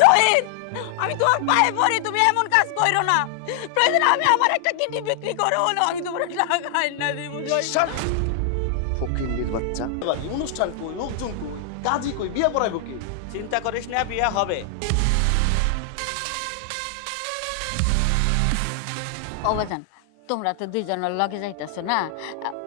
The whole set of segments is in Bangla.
জহির, আমি তোমার পায়ে পড়ি, তুমি এমন কাজ কইরো না। প্রয়োজনে আমি আমার একটা কিডনি বিক্রি করে হলো আমি তোমার টাকা আইনা দিব। জহির, ফকিন্নির বাচ্চা। বাড়ি অনুষ্ঠান কই, লোকজন কই, কাজী কই, বিয়ে পড়াইবো কে? চিন্তা করিস না, বিয়ে হবে। অবাজান, তোমরা তো দুইজনের লগে যাইতেছো না,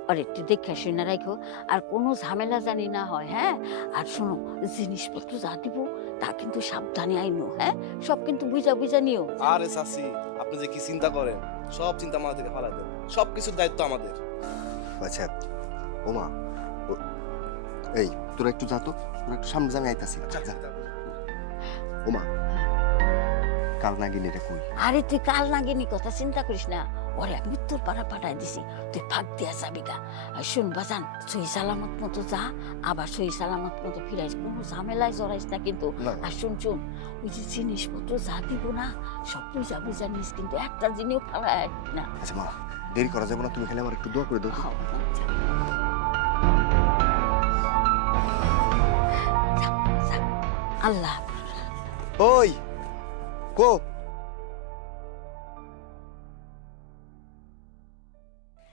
আর একটু দেখে শুনে রাখো, আর কোনো ঝামেলা জানি না হয়। হ্যাঁ, আর শোনো, জিনিসপত্র যা দিব তা কিন্তু সাবধানে আইনো। হ্যাঁ, সব কিন্তু বুঝা বুঝা নিও। আরে চাচি, আপনি যে কি চিন্তা করেন, সব চিন্তা মাথা থেকে ফালাই দেন। সব কিছুর দায়িত্ব আমাদের। আচ্ছা ওমা, এই তোরা একটু যা তো, তোরা একটু সামনে যা, আমি আইতাছি। যা। ওমা, কাল নাগিনীটা কই? আরে তুই কাল নাগিনি কথা চিন্তা করিস না, ওরে আমি মৃত্যুর পাড়া পাঠাই দিছি, তুই ফাঁক দিয়া যাবি গা। আর শুন বাজান, সহি সালামত মতো যা, আবার সহি সালামত মতো ফিরাইস, কোনো ঝামেলায় জড়াইস না কিন্তু। না। আর শুন, ওই যে জিনিসপত্র যা দিব না, সব বুঝা বুঝা নিস, কিন্তু একটা জিনিস ফালাই না। আচ্ছা মা, দেরি করা যাবে না, তুমি খালি আমার একটু দোয়া করে দাও তো। আল্লাহ ওই কো,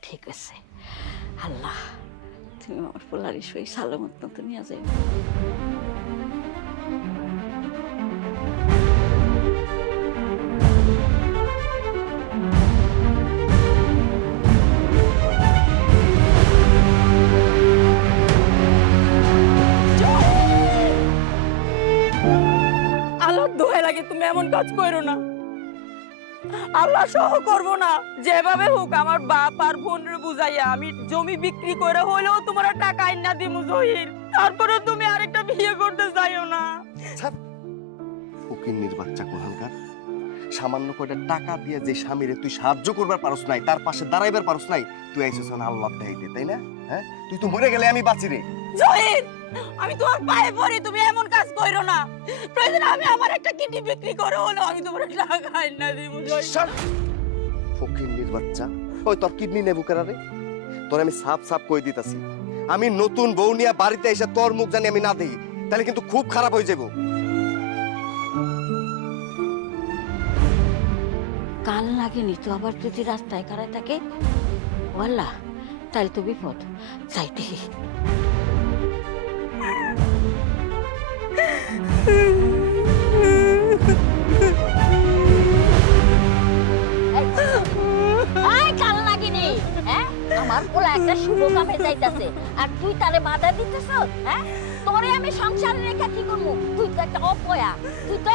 ঠিক আছে। আল্লাহ, তুমি আমার পোলারি সই সালামত মতো নিয়ে যাই। আল্লাহ দোহাই লাগে, তুমি এমন কাজ করো না। আল্লাহ সহ করব না, যেভাবে হোক আমার বাপ আর বোনের বুঝাইয়া আমি জমি বিক্রি করে হলেও তোমার টাকা আইনা দিমু। জহির, তারপরে তুমি আরেকটা বিয়ে করতে চাইও না। ফকিন্নির বাচ্চা কোহানকার, সামান্য কয়টা টাকা দিয়ে যে স্বামীরে তুই সাহায্য করবার পারস নাই, তার পাশে দাঁড়াইবার পারস নাই, তুই আইছিস না আল্লাহ দেখাইতে, তাই না? হ্যাঁ, তুই তো মরে গেলে আমি বাঁচি রে। জহির, আমি তোমার পায়ে পড়ি, তুমি এমন কাজ কইরো না। প্রয়োজনে আমি আমার একটা কিডনি বিক্রি করে হলেও আমি তোমার টাকা আইনা দিব। জহির, ফকিন্নির বাচ্চা, ওই তোর কিডনি নেবু কেরারে? তোর আমি সাপ সাপ কই দিতাছি, আমি নতুন বউ নিয়ে বাড়িতে এসে তোর মুখ জানি আমি না দেখি, তাহলে কিন্তু খুব খারাপ হয়ে যাবো। কাল লাগেনি তো আবার যদি রাস্তায় কারায় থাকে, ওয়াল্লাহ, তাহলে তো বিপদ। চাইতে কাল লাগেনি। হ্যাঁ, আমার পোলা একটা শুভ কামে যাইতাছে, আর তুই তারে বাধা দিতেছ। হ্যাঁ, তোরে আমি সংসারে রেখে কি করবো? তুই তো একটা অপয়া, তুই তো